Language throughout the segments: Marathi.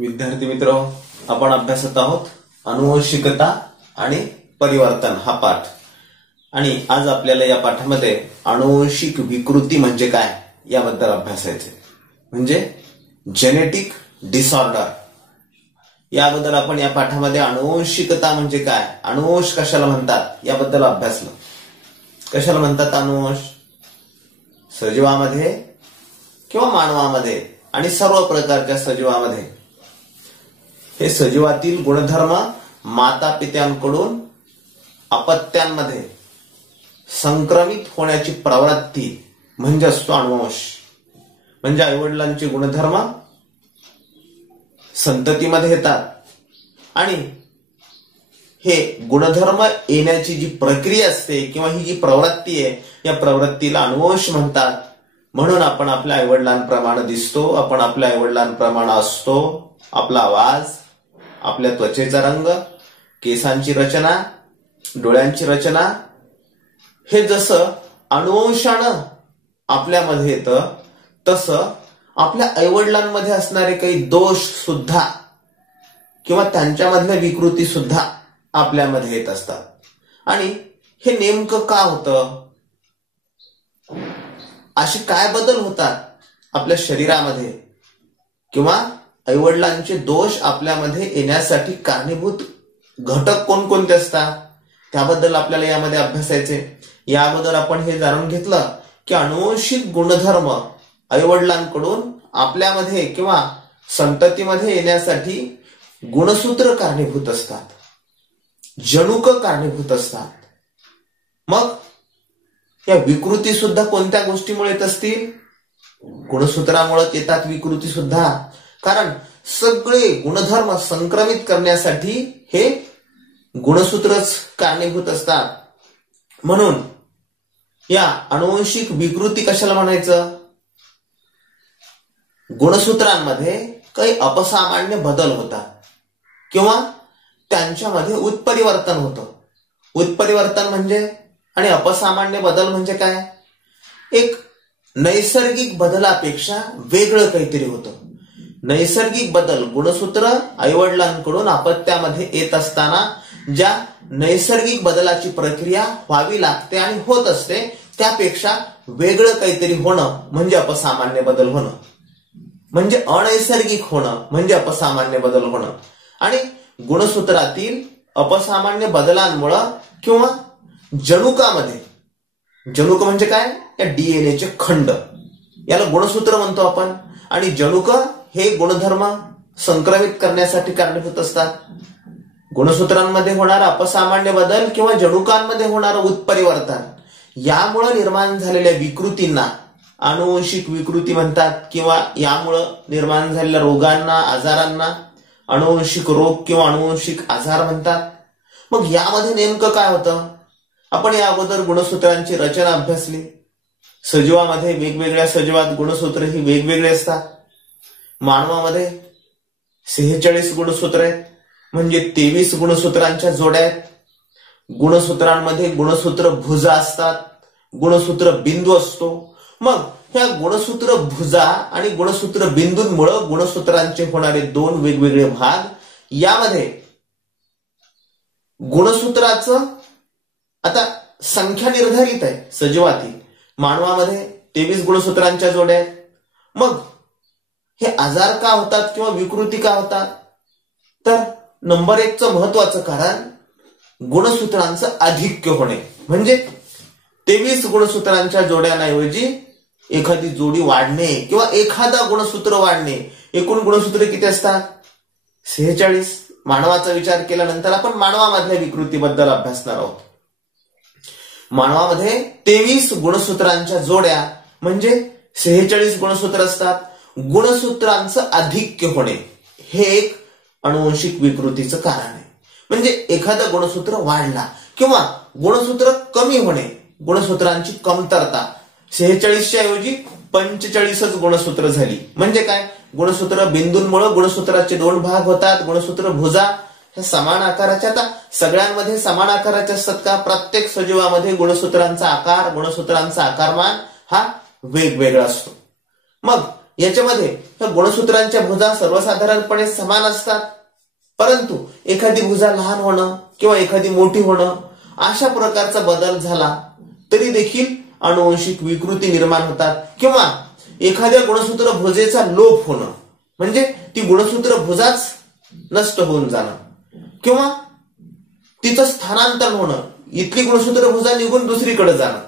विद्यार्थी मित्र, आपण अभ्यासत आहोत अनुवंशिकता आणि परिवर्तन हा पाठ। आणि आज आपल्याला या पाठामध्ये अनुवंशिक विकृती म्हणजे काय याबद्दल अभ्यासायचे, म्हणजे जेनेटिक डिसऑर्डर। याबद्दल आपण या पाठामध्ये अनुवंशिकता म्हणजे काय, अनुवंश कशाला म्हणतात याबद्दल अभ्यासलं। कशाला म्हणतात अनुवंश? सजीवामध्ये किंवा मानवामध्ये आणि सर्व प्रकारच्या सजीवामध्ये हे सजीवातील गुणधर्म माता पित्यांकडून अपत्यांमध्ये संक्रमित होण्याची प्रवृत्ती म्हणजे असतो अनुवंश। म्हणजे आईवडिलांचे गुणधर्म संततीमध्ये येतात आणि हे गुणधर्म येण्याची जी प्रक्रिया असते किंवा ही जी प्रवृत्ती आहे या प्रवृत्तीला अनुवंश म्हणतात। म्हणून आपण आपल्या आईवडिलांप्रमाणे दिसतो, आपण आपल्या आईवडिलांप्रमाणे असतो। आपला आवाज, आपल्या त्वचेचा रंग, केसांची रचना, डोळ्यांची रचना हे जसं अनुवंशानं आपल्यामध्ये येतं तसं आपल्या आईवडिलांमध्ये असणारे काही दोष सुद्धा किंवा त्यांच्यामधल्या विकृती सुद्धा आपल्यामध्ये येत असतात। आणि हे नेमकं का होतं? असे काय बदल होतात आपल्या शरीरामध्ये किंवा आईवडिलांचे दोष आपल्यामध्ये येण्यासाठी कारणीभूत घटक कोणकोणते असतात त्याबद्दल आपल्याला यामध्ये अभ्यासायचे। या अगोदर आपण हे जाणून घेतलं की अनुवंशिक गुणधर्म आईवडिलांकडून आपल्यामध्ये किंवा संततीमध्ये येण्यासाठी गुणसूत्र कारणीभूत असतात, जनुक कारणीभूत असतात। मग या विकृती सुद्धा कोणत्या गोष्टीमुळे येत असतील? गुणसूत्रामुळे येतात विकृती सुद्धा, कारण सगळे गुणधर्म संक्रमित करण्यासाठी हे गुणसूत्रच कारणीभूत असतात। म्हणून या अनुवंशिक विकृती कशाला म्हणायचं? गुणसूत्रांमध्ये काही अपसामान्य बदल होतात किंवा त्यांच्यामध्ये उत्परिवर्तन होतं। उत्परिवर्तन म्हणजे आणि अपसामान्य बदल म्हणजे काय? एक नैसर्गिक बदलापेक्षा वेगळं काहीतरी होतं। नैसर्गिक बदल, गुणसूत्र आईवडिलांकडून अपत्यामध्ये येत असताना ज्या नैसर्गिक बदलाची प्रक्रिया व्हावी लागते आणि होत असते त्यापेक्षा वेगळं काहीतरी होणं म्हणजे अपसामान्य बदल होणं, म्हणजे अनैसर्गिक होणं म्हणजे अपसामान्य बदल होणं। आणि गुणसूत्रातील अपसामान्य बदलांमुळं किंवा जनुकामध्ये, जनुक म्हणजे काय? या डीएनएचे खंड, याला गुणसूत्र म्हणतो आपण। आणि जनुक हे गुणधर्म संक्रमित करण्यासाठी कारणीभूत असतात। गुणसूत्रांमध्ये होणारा अपसामान्य बदल किंवा जनुकांमध्ये होणारं उत्परिवर्तन यामुळे निर्माण झालेल्या विकृतींना अनुवंशिक विकृती म्हणतात किंवा यामुळं निर्माण झालेल्या रोगांना, आजारांना अनुवंशिक रोग किंवा अनुवंशिक आजार म्हणतात। मग यामध्ये नेमकं काय होतं? आपण या अगोदर गुणसूत्रांची रचना अभ्यासली। सजीवामध्ये वेगवेगळ्या सजीवात गुणसूत्र ही वेगवेगळे असतात। मानवामध्ये 46 गुणसूत्र आहेत, म्हणजे 23 गुणसूत्रांच्या जोड्या आहेत। गुणसूत्रांमध्ये गुणसूत्र भुजा असतात, गुणसूत्र बिंदू असतो। मग ह्या गुणसूत्र भुजा आणि गुणसूत्र बिंदूंमुळे गुणसूत्रांचे होणारे दोन वेगवेगळे भाग, यामध्ये गुणसूत्राचं आता संख्या निर्धारित आहे सजीवातील। मानवामध्ये 23 गुणसूत्रांच्या जोड्या आहेत। मग हे आजार का होतात किंवा विकृती का होतात? तर नंबर 1 महत्वाचं कारण गुणसूत्रांचं आधिक्य होणे, म्हणजे 23 गुणसूत्रांच्या जोड्यांऐवजी एखादी जोडी वाढणे किंवा एखादा गुणसूत्र वाढणे। एकूण गुणसूत्र किती असतात? 46। मानवाचा विचार केल्यानंतर आपण मानवामधल्या विकृतीबद्दल अभ्यासणार आहोत। मानवामध्ये 23 गुणसूत्रांच्या जोड्या म्हणजे 46 गुणसूत्र असतात। गुणसूत्रांचं आधिक्य होणे हे एक अनुवंशिक विकृतीचं कारण आहे। म्हणजे एखादं गुणसूत्र वाढला किंवा गुणसूत्र कमी होणे, गुणसूत्रांची कमतरता। 46च्या ऐवजी 45च गुणसूत्र झाली म्हणजे काय? गुणसूत्र बिंदूंमुळे गुणसूत्राचे दोन भाग होतात। गुणसूत्र भुजा ह्या समान आकाराच्या, आता सगळ्यांमध्ये समान आकाराचे असतात का? प्रत्येक सजीवामध्ये गुणसूत्रांचा आकार, गुणसूत्रांचा आकारमान हा वेगवेगळा असतो। मग याच्यामध्ये ह्या गुणसूत्रांच्या भुजा सर्वसाधारणपणे समान असतात, परंतु एखादी भुजा लहान होणं किंवा एखादी मोठी होणं अशा प्रकारचा बदल झाला तरी देखील अनुवंशिक विकृती निर्माण होतात, किंवा एखाद्या गुणसूत्र भुजेचा लोप होणं म्हणजे ती गुणसूत्र भुजाच नष्ट होऊन जाणं, किंवा तिचं स्थानांतरण होणं, इथली गुणसूत्र भुजा निघून दुसरीकडे जाणं,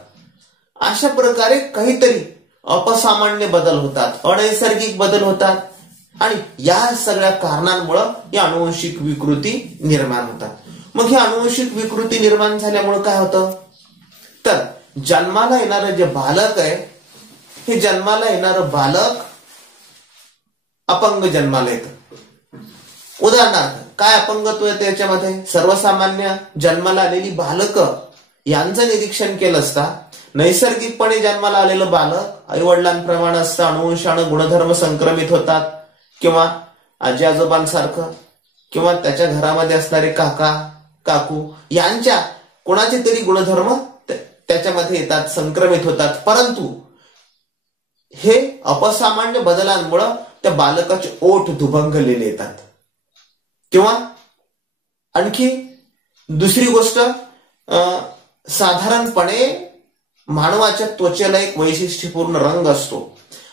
अशा प्रकारे काहीतरी अपसामान्य बदल होतात, अनैसर्गिक बदल होतात आणि या सगळ्या कारणांमुळे या अनुवंशिक विकृती निर्माण होतात. मग ही अनुवंशिक विकृती निर्माण झाल्यामुळे काय होतं, तर जन्माला येणारं जे बालक आहे, हे जन्माला येणारं बालक अपंग जन्माला येतं. उदाहरणार्थ काय अपंगत्व येतं याच्यामध्ये, सर्वसामान्य जन्माला आलेली बालक यांचं निरीक्षण केलं असता नैसर्गिकपणे जन्माला आलेलं बालक आई वडिलांप्रमाणे असतं, अनुवंशानं गुणधर्म संक्रमित होतात, किंवा आजी आजोबांसारखं किंवा त्याच्या घरामध्ये असणारे काका काकू यांच्या कोणाचे तरी गुणधर्म त्याच्यामध्ये येतात, संक्रमित होतात. परंतु हे अपसामान्य बदलांमुळे त्या बालकाचे ओठ दुभंगलेले येतात. किंवा आणखी दुसरी गोष्ट, साधारणपणे मानवाच्या त्वचेला एक वैशिष्ट्यपूर्ण रंग असतो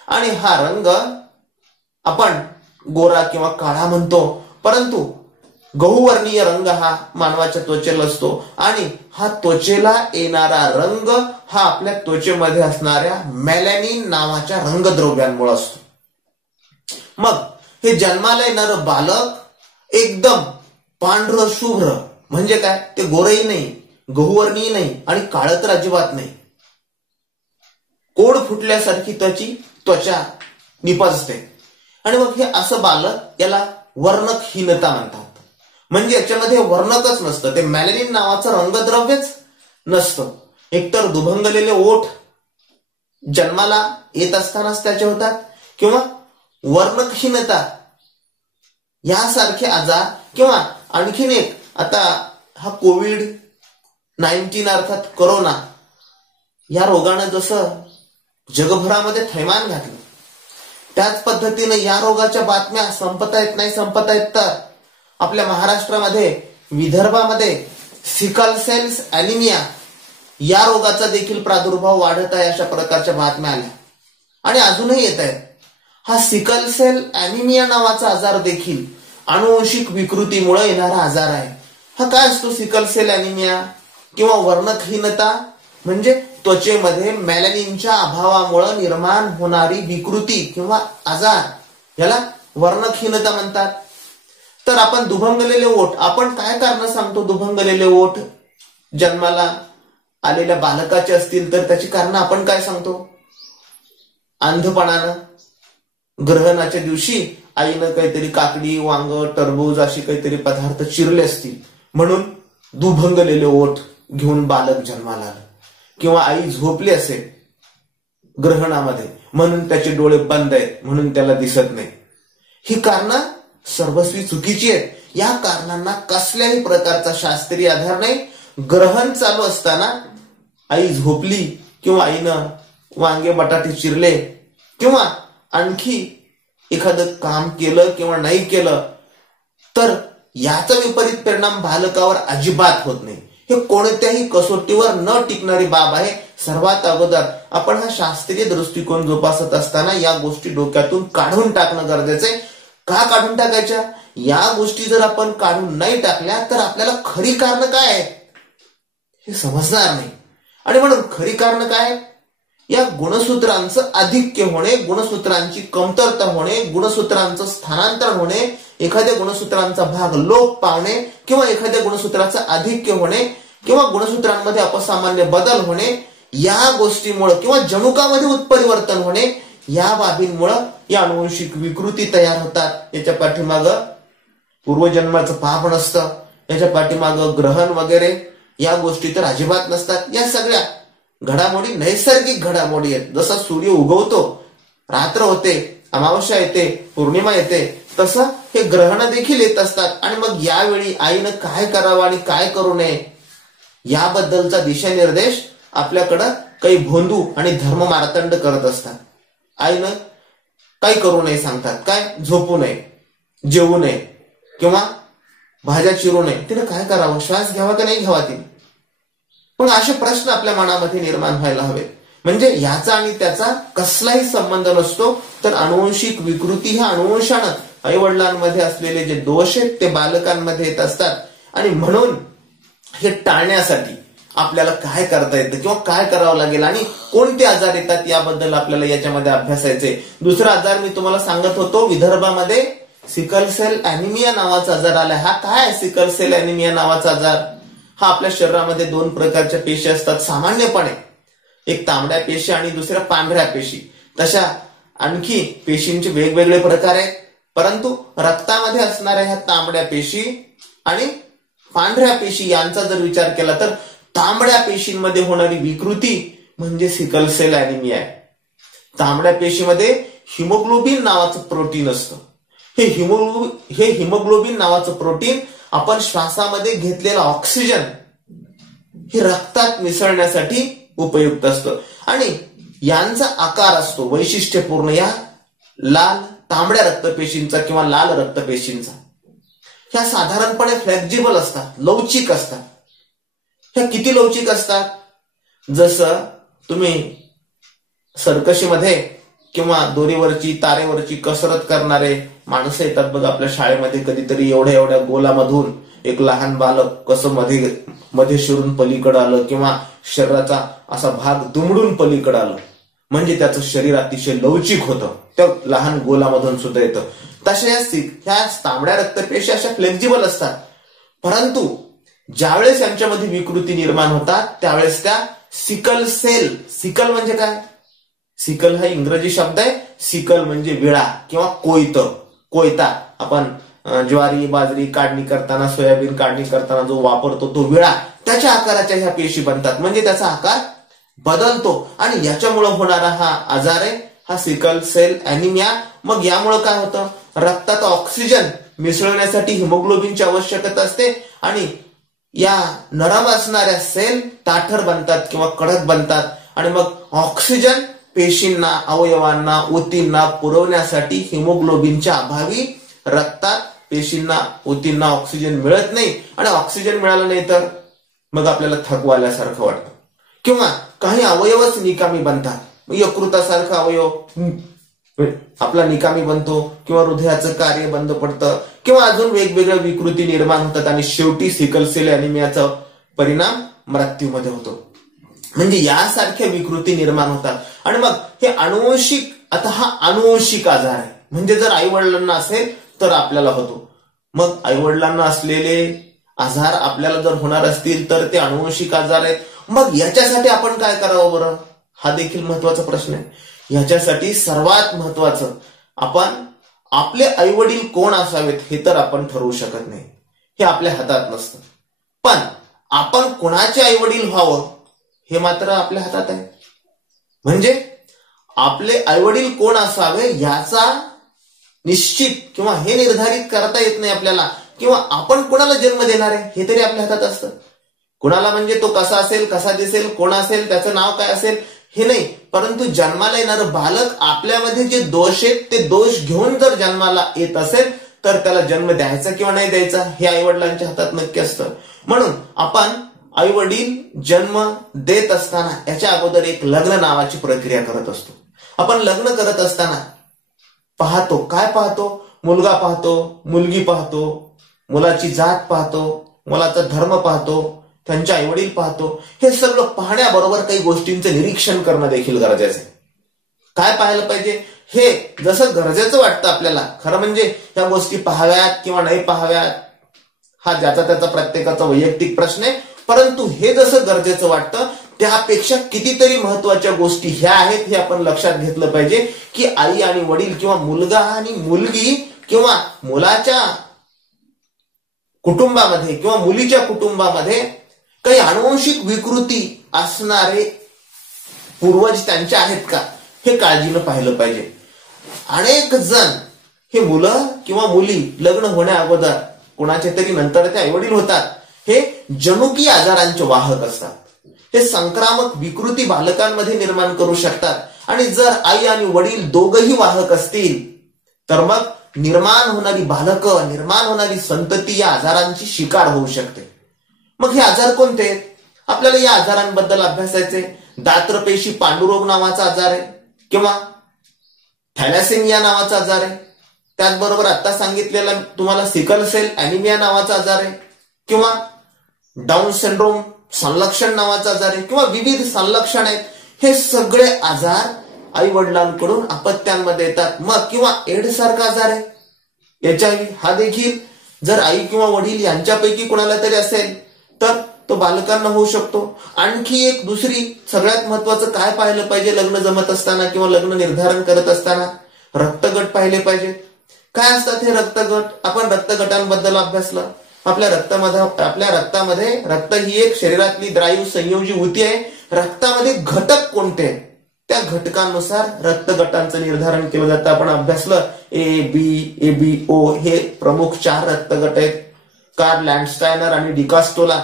आणि हा रंग आपण गोरा किंवा काळा म्हणतो, परंतु गहूवर्णीय रंग हा मानवाच्या त्वचेला असतो आणि हा त्वचेला येणारा रंग हा आपल्या त्वचेमध्ये असणाऱ्या मेलॅनिन नावाच्या रंगद्रव्यांमुळे असतो. मग हे जन्माला येणारं बालक एकदम पांढरं शुभ्र म्हणजे काय, ते गोरही नाही, गहूवर्णीय नाही आणि काळं तर अजिबात नाही, कोड फुटल्यासारखी त्याची त्वचा निपजते. आणि मग हे असं बालक याला वर्णकहीनता म्हणतात. म्हणजे याच्यामध्ये वर्णकच नसतं, ते मेलॅनिन नावाचं रंगद्रव्यच नसतं. एकतर दुभंगलेले ओठ जन्माला येत असतानाच त्याचे होतात, किंवा वर्णकहीनता यासारखे आजार, किंवा आणखीन एक आता हा कोविड-19 अर्थात कोरोना या रोगानं जसं जगभरामध्ये थैमान घातलं, त्याच पद्धतीने या रोगाच्या बातम्या संपता येत तर आपल्या महाराष्ट्रामध्ये विदर्भामध्ये सिकल सेल्स ॲनिमिया या रोगाचा देखील प्रादुर्भाव वाढत आहे, अशा प्रकारच्या बातम्या आल्या आणि अजूनही येत आहेत. हा सिकल सेल ॲनिमिया नावाचा आजार देखील अनुवंशिक विकृतीमुळे येणारा आजार आहे. हा काय असतो सिकल सेल ॲनिमिया किंवा वर्णकहीनता, म्हणजे त्वचेमध्ये मेलॅनिनच्या अभावामुळे निर्माण होणारी विकृती किंवा आजार, याला वर्णकहीनता म्हणतात. तर आपण दुभंगलेले ओठ, आपण काय कारण सांगतो दुभंगलेले ओठ जन्माला आलेल्या बालकाचे असतील तर त्याची कारण आपण काय सांगतो, अंधपणानं, ग्रहणाच्या दिवशी आईनं काहीतरी काकडी, वांग, टरबूज अशी काहीतरी पदार्थ चिरले असतील म्हणून दुभंगलेले ओठ घेऊन बालक जन्माला आलं, किंवा आई झोपली असेल ग्रहणामध्ये म्हणून त्याचे डोळे बंद आहेत म्हणून त्याला दिसत नाही. ही कारणं सर्वस्वी चुकीची आहेत. या कारणांना कसल्याही प्रकारचा शास्त्रीय आधार नाही. ग्रहण चालू असताना आई झोपली किंवा आईनं वांगे बटाटे चिरले किंवा आणखी एखादं काम केलं किंवा नाही केलं तर याचा विपरीत परिणाम बालकावर अजिबात होत नाही. हे कोणत्याही कसोटीवर न टिकणारी बाब आहे. सर्वात अगोदर आपण हा शास्त्रीय दृष्टिकोन जोपासत असताना या गोष्टी डोक्यातून काढून टाकणं गरजेचं आहे. का काढून टाकायच्या? या गोष्टी जर आपण काढून नाही टाकल्या तर आपल्याला खरी कारण काय आहे हे समजणार नाही. आणि म्हणून खरी कारण काय, या गुणसूत्रांचं अधिक्य होणे, गुणसूत्रांची कमतरता होणे, गुणसूत्रांचं स्थानांतरण होणे, एखाद्या गुणसूत्रांचा भाग लोप पावणे किंवा एखाद्या गुणसूत्राचं अधिक्य होणे किंवा गुणसूत्रांमध्ये अपसामान्य बदल होणे, या गोष्टीमुळे किंवा जनुकामध्ये उत्परिवर्तन होणे, या बाबींमुळे या अनुवंशिक विकृती तयार होतात. याच्या पाठीमागं पूर्वजन्माचं पाप नसतं, याच्या पाठीमागं ग्रहण वगैरे या गोष्टी तर अजिबात नसतात. या सगळ्या घडामोडी नैसर्गिक घडामोडी आहेत. जसा सूर्य उगवतो, रात्र होते, अमावस्या येते, पौर्णिमा येते, तसं हे ग्रहण देखील येत असतात. आणि मग यावेळी आईनं काय करावं आणि काय करू नये याबद्दलचा दिशानिर्देश आपल्याकडं काही भोंदू आणि धर्म मार्तंड करत असतात. आईनं काही करू नये सांगतात. काय? झोपू नये, जेवू नये किंवा भाज्या चिरू नये. तिने काय करावं? श्वास घ्यावा का नाही घ्यावा तिने? पण असे प्रश्न आपल्या मनामध्ये निर्माण व्हायला हवे. म्हणजे याचा आणि त्याचा कसलाही संबंध नसतो, तर अनुवंशिक विकृती ह्या अनुवंशानं आई वडिलांमध्ये असलेले जे दोष आहेत ते बालकांमध्ये येत असतात. आणि म्हणून हे टाळण्यासाठी आपल्याला काय करता येतं किंवा काय करावं लागेल आणि कोणते आजार येतात याबद्दल आपल्याला याच्यामध्ये अभ्यासायचे. दुसरा आजार मी तुम्हाला सांगत होतो, विदर्भामध्ये सिकल सेल अॅनिमिया नावाचा आजार आला. हा काय सिकल सेल अॅनिमिया नावाचा आजार? हा आपल्या शरीरामध्ये दोन प्रकारच्या पेशी असतात सामान्यपणे, एक तांबड्या पेशी आणि दुसऱ्या पांढऱ्या पेशी. तशा आणखी पेशींचे वेगवेगळे प्रकार आहेत, परंतु रक्तामध्ये असणाऱ्या ह्या तांबड्या पेशी आणि पांढऱ्या पेशी यांचा जर विचार केला तर तांबड्या पेशींमध्ये होणारी विकृती म्हणजे सिकल सेल अॅनिमिया आहे. तांबड्या पेशीमध्ये हिमोग्लोबिन नावाचं प्रोटीन असतं. हे हिमोग्लोबिन नावाचं प्रोटीन आपण श्वासामध्ये घेतलेला ऑक्सिजन हे रक्तात मिसळण्यासाठी उपयुक्त असतं. आणि यांचा आकार असतो वैशिष्ट्यपूर्ण या लाल तांबड्या रक्तपेशींचा किंवा लाल रक्तपेशींचा. ह्या साधारणपणे फ्लेक्झिबल असतात, लवचिक असतात. ह्या किती लवचिक असतात? जसं तुम्ही सर्कशीमध्ये किंवा दोरीवरची तारेवरची कसरत करणारे माणसं येतात बघा आपल्या शाळेमध्ये कधीतरी, एवढ्या एवढ्या गोलामधून एक लहान बालक कसं मध्ये शिरून पलीकडे आलं किंवा शरीराचा असा भाग दुमडून पलीकडे आलं, म्हणजे त्याचं शरीर अतिशय लवचिक होतं, त्या लहान गोलामधून सुद्धा येतं. तशा ह्या तांबड्या रक्तपेशी अशा फ्लेक्झिबल असतात. परंतु ज्यावेळेस यांच्यामध्ये विकृती निर्माण होतात त्यावेळेस त्या सिकल सेल, सिकल म्हणजे काय? सिकल हा इंग्रजी शब्द आहे. सिकल म्हणजे विळा किंवा कोयता. आपण ज्वारी बाजरी काढणी करताना, सोयाबीन काढणी करताना जो वापरतो तो विळा, त्याच्या आकाराच्या ह्या पेशी बनतात, म्हणजे त्याचा आकार बदलतो. आणि याच्यामुळे होणारा हा आजार आहे हा सिकल सेल अॅनिमिया. मग यामुळे काय होतं? रक्तात ऑक्सिजन मिसळण्यासाठी हिमोग्लोबिनची आवश्यकता असते आणि या नरम असणाऱ्या सेल ताठर बनतात किंवा कडक बनतात. आणि मग ऑक्सिजन पेशींना, अवयवांना, ऊतींना पुरवण्यासाठी हिमोग्लोबिनच्या अभावी रक्तात पेशींना, ऊतींना ऑक्सिजन मिळत नाही. आणि ऑक्सिजन मिळालं नाही तर मग आपल्याला थकवा आल्यासारखं वाटतं किंवा काही अवयवच निकामी बनतात. यकृतासारखा अवयव आपला निकामी बनतो किंवा हृदयाचं कार्य बंद पडतं किंवा अजून वेगवेगळ्या विकृती निर्माण होतात आणि शेवटी सिकल सेल अॅनिमियाचा परिणाम मृत्यूमध्ये होतो. म्हणजे यासारख्या विकृती निर्माण होतात. आणि मग हे अनुवंशिक, आता हा अनुवंशिक आजार आहे. म्हणजे जर आई वडिलांना असेल तर आपल्याला होतो. मग आई वडिलांना असलेले आजार आपल्याला जर होणार असतील तर ते अनुवंशिक आजार आहेत. मग याच्यासाठी आपण काय करावं बरं? हा देखील महत्वाचा प्रश्न आहे. ह्याच्यासाठी सर्वात महत्वाचं, आपण आपले आई वडील कोण असावेत हे तर आपण ठरवू शकत नाही, हे आपल्या हातात नसतं. पण आपण कोणाचे आई वडील व्हावं हे मात्र आपल्या हातात आहे. म्हणजे आपले आई वडील कोण असावे याचा निश्चित किंवा हे निर्धारित करता येत नाही आपल्याला, किंवा आपण कोणाला जन्म देणार आहे हे तरी आपल्या हातात असतं. कुणाला म्हणजे तो कसा असेल, कसा दिसेल, कोण असेल, त्याचं नाव काय असेल हे नाही, परंतु जन्माला येणारं बालक आपल्यामध्ये जे दोष आहेत ते दोष घेऊन जर जन्माला येत असेल तर त्याला जन्म द्यायचा किंवा नाही द्यायचा हे आई वडिलांच्या हातात नक्की असतं. म्हणून आपण आई वडील जन्म देत असताना याच्या अगोदर एक लग्न नावाची प्रक्रिया करत असतो. आपण लग्न करत असताना पाहतो, काय पाहतो? मुलगा पाहतो, मुलगी पाहतो, मुलाची जात पाहतो, मुलाचा धर्म पाहतो, त्यांचे आई वडील पाहतो. हे सगळं पाहण्याबरोबर काही गोष्टींचं निरीक्षण करणं देखील गरजेचं आहे. काय पाहायला पाहिजे? हे जसं गरजेचं वाटतं आपल्याला, खरं म्हणजे ह्या गोष्टी पाहाव्यात किंवा नाही पाहाव्यात हा ज्याचा त्याचा प्रत्येकाचा वैयक्तिक प्रश्न आहे, परंतु हे जसं गरजेचं वाटतं त्यापेक्षा कितीतरी महत्वाच्या गोष्टी ह्या आहेत हे आपण लक्षात घेतलं पाहिजे. की आई आणि वडील किंवा मुलगा आणि मुलगी किंवा मुलाच्या कुटुंबामध्ये किंवा मुलीच्या कुटुंबामध्ये काही अनुवंशिक विकृती असणारे पूर्वज त्यांचे आहेत का हे काळजीनं पाहिलं पाहिजे. अनेक जण हे मुलं किंवा मुली लग्न होण्या अगोदर, कोणाचे तरी नंतर ते आईवडील होतात, हे जनुकीय आजारांचे वाहक असतात. हे संक्रामक विकृती बालकांमध्ये निर्माण करू शकतात आणि जर आई आणि वडील दोघही वाहक असतील तर मग निर्माण होणारी बालकं, निर्माण होणारी संतती या आजारांची शिकार होऊ शकते. मग हे आजार कोणते आहेत? आपल्याला या आजारांबद्दल अभ्यासायचे. दात्रपेशी पांडुरोग नावाचा आजार आहे किंवा थॅलॅसेमिया नावाचा आजार आहे. त्याचबरोबर आता सांगितलेला तुम्हाला सिकल सेल अॅनिमिया नावाचा आजार आहे किंवा डाऊन सिंड्रोम संलक्षण नावाचा आजार आहे किंवा विविध संलक्षण आहेत. हे सगळे आजार आई वडिलांकडून अपत्यांमध्ये येतात. मग किंवा एड्स सारखा आजार आहे HIV, हा देखील जर आई किंवा वडील यांच्यापैकी कोणाला तरी असेल तर तो बालकांना होऊ शकतो. आणखी एक दुसरी सगळ्यात महत्वाचं काय पाहिलं पाहिजे लग्न जमत असताना किंवा लग्न निर्धारण करत असताना? रक्तगट पाहिले पाहिजेत. काय असतात हे रक्तगट? आपण रक्तगटांबद्दल अभ्यासलं. आपल्या रक्तामध्ये रक्त ही एक शरीरातली द्राव्य संयोजी ऊती आहे. रक्तामध्ये घटक कोणते आहेत त्या घटकांनुसार रक्तगटांचं निर्धारण केलं जातं. आपण अभ्यासलं ABO हे प्रमुख 4 रक्तगट आहेत. कार्ल लँडस्टायनर आणि डिकास्टोला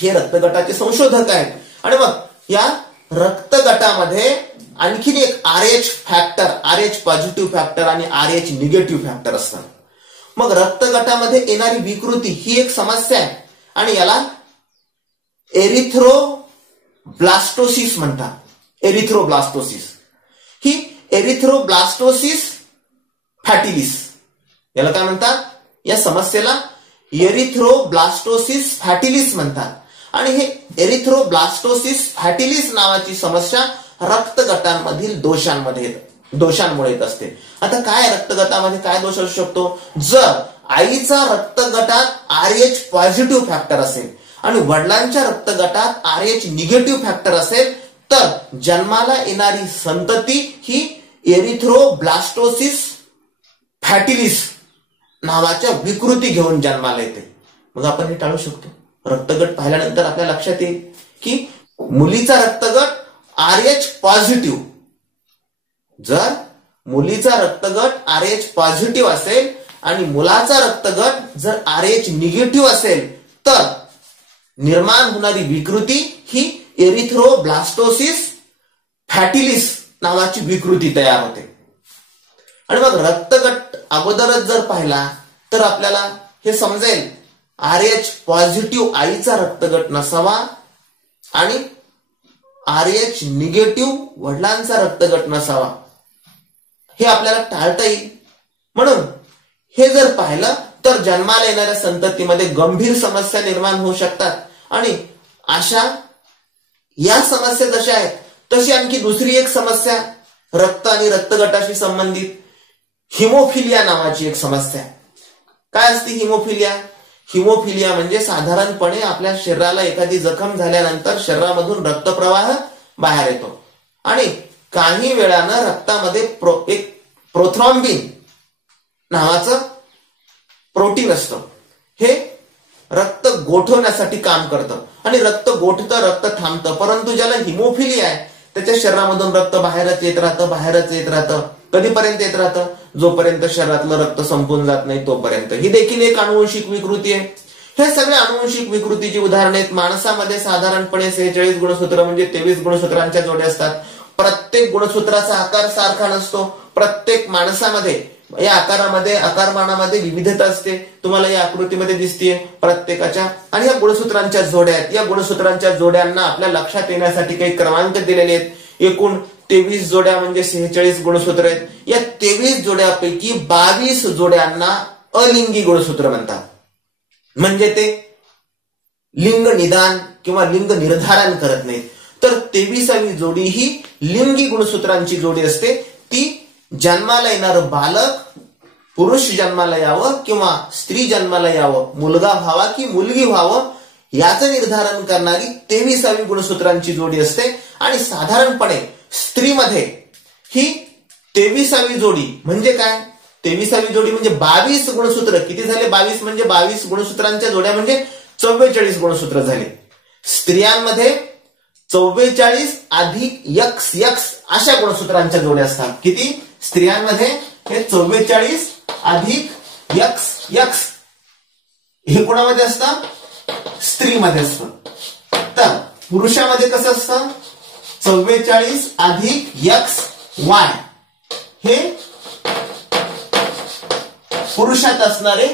हे रक्तगटाचे संशोधक आहेत. आणि मग या रक्तगटामध्ये आणखीन एक RH factor, RH positive factor आणि RH निगेटिव्ह फॅक्टर असतात. मग रक्तगटामध्ये येणारी विकृती ही एक समस्या आहे आणि याला एरिथ्रोब्लास्टोसिस म्हणतात. एरिथ्रोब्लास्टोसिस ही एरिथ्रोब्लास्टोसिस फॅटिलिस, याला काय म्हणतात? या समस्येला एरिथ्रोब्लास्टोसिस फॅटिलिस म्हणतात. आणि हे एरिथ्रोब्लास्टोसिस फॅटिलिस नावाची समस्या रक्तगटांमधील दोषांमुळे येत असते. आता काय रक्तगटामध्ये काय दोष असू शकतो? जर आईचा रक्तगटात RH पॉझिटिव्ह फॅक्टर असेल आणि वडिलांच्या रक्तगटात RH निगेटिव्ह फॅक्टर असेल तर जन्माला येणारी संतती ही एरिथ्रोब्लास्टोसिस फॅटिलिस नावाच्या विकृती घेऊन जन्माला येते. मग आपण हे टाळू शकतो. रक्तगट पाहिल्यानंतर आपल्या लक्षात येईल की मुलीचा रक्तगट RH पॉझिटिव्ह, जर मुलीचा रक्तगट RH पॉझिटिव्ह असेल आणि मुलाचा रक्तगट जर RH निगेटिव्ह असेल तर निर्माण होणारी विकृती ही एरिथ्रोब्लास्टोसिस फॅटिलिस नावाची विकृती तयार होते. आणि मग रक्तगट अगोदरच जर पाहिला तर आपल्याला हे समजेल RH पॉझिटिव्ह आईचा रक्तगट नसावा आणि RH निगेटिव्ह वडिलांचा रक्तगट नसावा. हे आपल्याला टाळता येईल. म्हणून हे जर पाहिलं तर जन्माला येणाऱ्या संततीमध्ये गंभीर समस्या निर्माण होऊ शकतात. आणि अशा या समस्या जशा आहेत तशी आणखी दुसरी एक समस्या रक्त आणि रक्तगटाशी संबंधित हिमोफिलिया नावाची एक समस्या. काय असते हिमोफिलिया? हिमोफिलिया म्हणजे साधारणपणे आपल्या शरीराला एखादी जखम झाल्यानंतर शरीरामधून रक्तप्रवाह बाहेर येतो आणि काही वेळानं रक्तामध्ये एक प्रोथ्रॉम्बिन नावाचं प्रोटीन असतं. हे रक्त गोठवण्यासाठी काम करतं आणि रक्त गोठतं, रक्त थांबतं. परंतु ज्याला हिमोफिलिया आहे त्याच्या शरीरामधून रक्त बाहेरच येत राहतं. कधीपर्यंत येत राहतं? जोपर्यंत शरीरातलं रक्त संपून जात नाही तोपर्यंत. ही देखील एक अनुवंशिक विकृती आहे. हे सगळे अनुवंशिक विकृतीची उदाहरणे आहेत. माणसामध्ये साधारणपणे 46 गुणसूत्र म्हणजे 23 गुणसूत्रांच्या जोड्या असतात. प्रत्येक गुणसूत्राचा आकार सारखा नसतो. प्रत्येक माणसामध्ये या आकारमानामध्ये विविधता असते. तुम्हाला या आकृतीमध्ये दिसतीये प्रत्येकाच्या. आणि या गुणसूत्रांच्या जोड्या आहेत. या गुणसूत्रांच्या जोड्यांना आपल्या लक्षात येण्यासाठी काही क्रमांक दिलेले आहेत. एकूण 23 जोड्या म्हणजे 46 गुणसूत्र आहेत. या 23 जोड्यापैकी 22 जोड्यांना अलिंगी गुणसूत्र म्हणतात. म्हणजे ते लिंग निदान किंवा लिंग निर्धारण करत नाहीत. तर 23वी जोडी ही लिंगी गुणसूत्रांची जोडी असते. ती जन्माला येणारं बालक पुरुष जन्माला यावं किंवा स्त्री जन्माला यावं, मुलगा व्हावा की मुलगी व्हावं याचं निर्धारण करणारी 23वी गुणसूत्रांची जोडी असते. आणि साधारणपणे स्त्रीमध्ये ही 23वी जोडी म्हणजे काय? 23वी जोडी म्हणजे 22 गुणसूत्र. किती झाले? 22 म्हणजे 22 गुणसूत्रांच्या जोड्या म्हणजे 44 गुणसूत्र झाले. स्त्रियांमध्ये 44 अधिक XX अशा गुणसूत्रांच्या जोड्या असतात. किती? स्त्रियांमध्ये हे 44 अधिक XX हे कोणामध्ये असतं? स्त्रीमध्ये असतं. तर पुरुषामध्ये कसं असतं 44 अधिक XY हे पुरुषात असणारे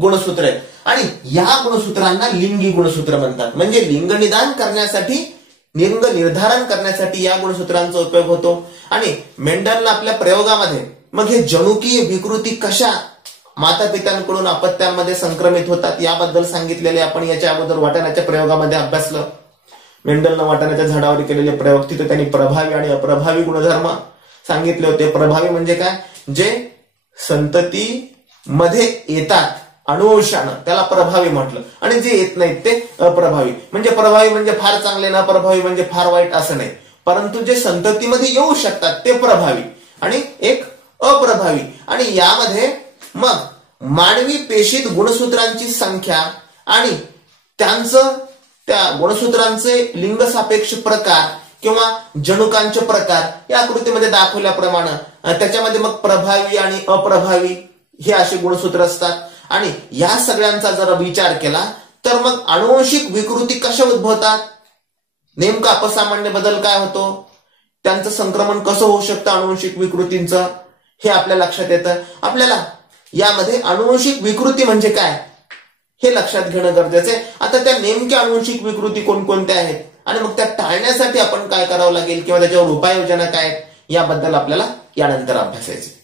गुणसूत्र आहेत आणि या गुणसूत्रांना लिंगी गुणसूत्र म्हणतात. म्हणजे लिंग निदान करण्यासाठी, लिंग निर्धारण करण्यासाठी या गुणसूत्रांचा उपयोग होतो. आणि मेंडलनं आपल्या प्रयोगामध्ये मग हे जनुकीय विकृती कशा माता पित्यांकडून अपत्यांमध्ये संक्रमित होतात याबद्दल सांगितलेले आपण याच्या अगोदर वाटाण्याच्या प्रयोगामध्ये अभ्यासलं. मेंडलनं वाटाण्याच्या झाडावर केलेले प्रयोग, तिथे त्यांनी प्रभावी आणि अप्रभावी गुणधर्म सांगितले होते. प्रभावी म्हणजे काय, जे संतती मध्ये येतात अनुवंशानं त्याला प्रभावी म्हटलं, आणि जे येत नाहीत ते अप्रभावी. म्हणजे प्रभावी म्हणजे फार चांगले ना, प्रभावी म्हणजे फार वाईट असं नाही, परंतु जे संततीमध्ये येऊ शकतात ते प्रभावी आणि एक अप्रभावी. आणि यामध्ये मग मानवी पेशीत गुणसूत्रांची संख्या आणि त्यांचं त्या गुणसूत्रांचे लिंग सापेक्ष प्रकार किंवा जनुकांचे प्रकार या आकृतीमध्ये दाखवल्याप्रमाणे त्याच्यामध्ये मग प्रभावी आणि अप्रभावी हे असे गुणसूत्र असतात. आणि या सगळ्यांचा जर विचार केला तर मग अनुवंशिक विकृती कशा उद्भवतात, नेमका अपसामान्य बदल काय होतो, त्यांचं संक्रमण कसं होऊ शकतं अनुवंशिक विकृतींचं, हे आपल्या लक्षात येतं. आपल्याला यामध्ये अनुवंशिक विकृती म्हणजे काय हे लक्षात घेणं गरजेचं आहे. आता त्या नेमक्या अनुवंशिक विकृती कोणकोणत्या आहेत आणि मग त्या टाळण्यासाठी आपण काय करावं लागेल किंवा त्याच्यावर उपाययोजना काय याबद्दल आपल्याला यानंतर अभ्यासायचे.